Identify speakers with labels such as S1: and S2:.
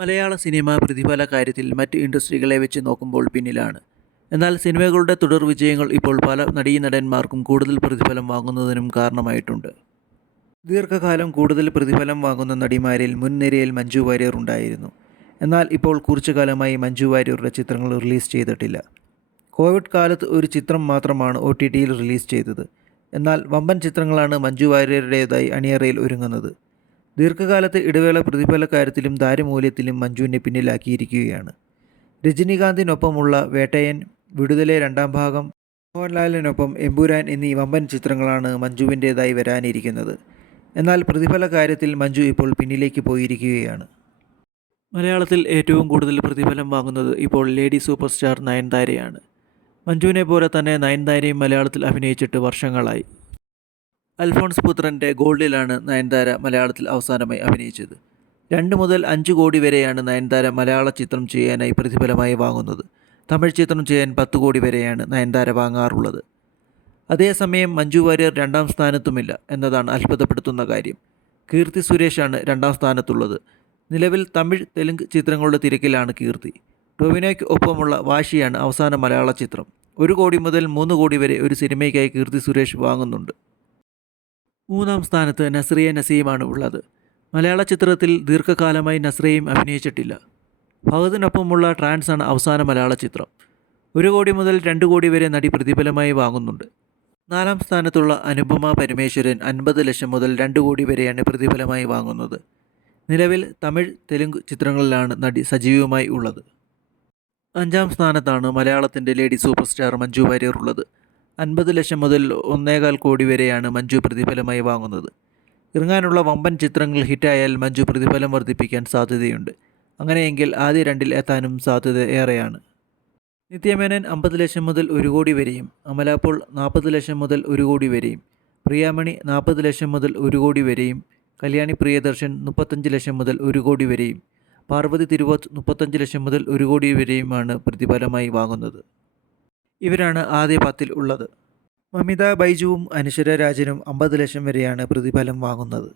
S1: മലയാള cinema പ്രതിഫല കാര്യത്തിൽ മറ്റ് ഇൻഡസ്ട്രികളെ വെച്ച് നോക്കുമ്പോൾ പിന്നിലാണ് എന്നാൽ സിനിമകളുടെ തുടർ വിജയങ്ങൾ ഇപ്പോൾ പല നടീനടന്മാർക്കും കൂടുതൽ പ്രതിഫലം വാങ്ങുന്നതിനും കാരണമായിട്ടുണ്ട് ദീർഘകാലം കൂടുതൽ പ്രതിഫലം വാങ്ങുന്ന നടിമാരിൽ മുൻനിരയിൽ മഞ്ജു വാര്യർ ഉണ്ടായിരുന്നു എന്നാൽ ഇപ്പോൾ കുറച്ചു കാലമായി മഞ്ജു വാര്യരുടെ ചിത്രങ്ങൾ റിലീസ് ചെയ്തിട്ടില്ല കോവിഡ് കാലത്ത് ഒരു ചിത്രം മാത്രമാണ് ഒ ടി ടിയിൽ റിലീസ് ചെയ്തത് എന്നാൽ വമ്പൻ ചിത്രങ്ങളാണ് മഞ്ജു വാര്യരുടേതായി അണിയറയിൽ ഒരുങ്ങുന്നത് ദീർഘകാലത്തെ ഇടവേള പ്രതിഫല കാര്യത്തിലും താരമൂല്യത്തിലും മഞ്ജുവിനെ പിന്നിലാക്കിയിരിക്കുകയാണ് രജനീകാന്തിനൊപ്പമുള്ള വേട്ടയൻ വിടുതലെ രണ്ടാം ഭാഗം മോഹൻലാലിനൊപ്പം എമ്പുരാൻ എന്നീ വമ്പൻ ചിത്രങ്ങളാണ് മഞ്ജുവിൻ്റേതായി വരാനിരിക്കുന്നത് എന്നാൽ പ്രതിഫല കാര്യത്തിൽ മഞ്ജു ഇപ്പോൾ പിന്നിലേക്ക് പോയിരിക്കുകയാണ് മലയാളത്തിൽ ഏറ്റവും കൂടുതൽ പ്രതിഫലം വാങ്ങുന്നത് ഇപ്പോൾ ലേഡി സൂപ്പർ സ്റ്റാർ നയൻതാരയാണ് മഞ്ജുവിനെ പോലെ തന്നെ നയൻതാരയും മലയാളത്തിൽ അഭിനയിച്ചിട്ട് വർഷങ്ങളായി അൽഫോൺസ് പുത്രൻ്റെ ഗോൾഡിലാണ് നയൻതാര മലയാളത്തിൽ അവസാനമായി അഭിനയിച്ചത് രണ്ട് മുതൽ അഞ്ച് കോടി വരെയാണ് നയൻതാര മലയാള ചിത്രം ചെയ്യാനായി പ്രതിഫലമായി വാങ്ങുന്നത് തമിഴ് ചിത്രം ചെയ്യാൻ പത്ത് കോടി വരെയാണ് നയൻതാര വാങ്ങാറുള്ളത് അതേസമയം മഞ്ജു വാര്യർ രണ്ടാം സ്ഥാനത്തുമില്ല എന്നതാണ് അത്ഭുതപ്പെടുത്തുന്ന കാര്യം കീർത്തി സുരേഷാണ് രണ്ടാം സ്ഥാനത്തുള്ളത് നിലവിൽ തമിഴ് തെലുങ്ക് ചിത്രങ്ങളുടെ തിരക്കിലാണ് കീർത്തി ടൊവിനോയ്ക്ക് ഒപ്പമുള്ള വാശിയാണ് അവസാന മലയാള ചിത്രം ഒരു കോടി മുതൽ മൂന്ന് കോടി വരെ ഒരു സിനിമയ്ക്കായി കീർത്തി സുരേഷ് വാങ്ങുന്നുണ്ട് മൂന്നാം സ്ഥാനത്ത് നസ്രിയ നസീമാണ് ഉള്ളത് മലയാള ചിത്രത്തിൽ ദീർഘകാലമായി നസ്രയും അഭിനയിച്ചിട്ടില്ല ഭഗതിനൊപ്പമുള്ള ട്രാൻസ് ആണ് അവസാന മലയാള ചിത്രം ഒരു കോടി മുതൽ രണ്ട് കോടി വരെ നടി പ്രതിഫലമായി വാങ്ങുന്നുണ്ട് നാലാം സ്ഥാനത്തുള്ള അനുപമ പരമേശ്വരൻ അൻപത് ലക്ഷം മുതൽ രണ്ട് കോടി വരെയാണ് പ്രതിഫലമായി വാങ്ങുന്നത് നിലവിൽ തമിഴ് തെലുങ്ക് ചിത്രങ്ങളിലാണ് നടി സജീവമായി ഉള്ളത് അഞ്ചാം സ്ഥാനത്താണ് മലയാളത്തിൻ്റെ lady super star Manju Warrier ഉള്ളത് അൻപത് ലക്ഷം മുതൽ ഒന്നേകാൽ കോടി വരെയാണ് മഞ്ജു പ്രതിഫലമായി വാങ്ങുന്നത് ഇറങ്ങാനുള്ള വമ്പൻ ചിത്രങ്ങൾ ഹിറ്റായാൽ മഞ്ജു പ്രതിഫലം വർദ്ധിപ്പിക്കാൻ സാധ്യതയുണ്ട് അങ്ങനെയെങ്കിൽ ആദ്യ രണ്ടിൽ എത്താനും സാധ്യത ഏറെയാണ് നിത്യമേനൻ അമ്പത് ലക്ഷം മുതൽ ഒരു കോടി വരെയും അമലാപ്പോൾ നാൽപ്പത് ലക്ഷം മുതൽ ഒരു കോടി വരെയും പ്രിയാമണി നാൽപ്പത് ലക്ഷം മുതൽ ഒരു കോടി വരെയും കല്യാണി പ്രിയദർശൻ മുപ്പത്തഞ്ച് ലക്ഷം മുതൽ ഒരു കോടി വരെയും പാർവതി തിരുവോത്ത് മുപ്പത്തഞ്ച് ലക്ഷം മുതൽ ഒരു കോടി വരെയുമാണ് പ്രതിഫലമായി വാങ്ങുന്നത് ഇവരാണ് ആദ്യ പത്തിൽ ഉള്ളത് മമിത ബൈജുവും അനശ്വര രാജനും അമ്പത് ലക്ഷം വരെയാണ് പ്രതിഫലം വാങ്ങുന്നത്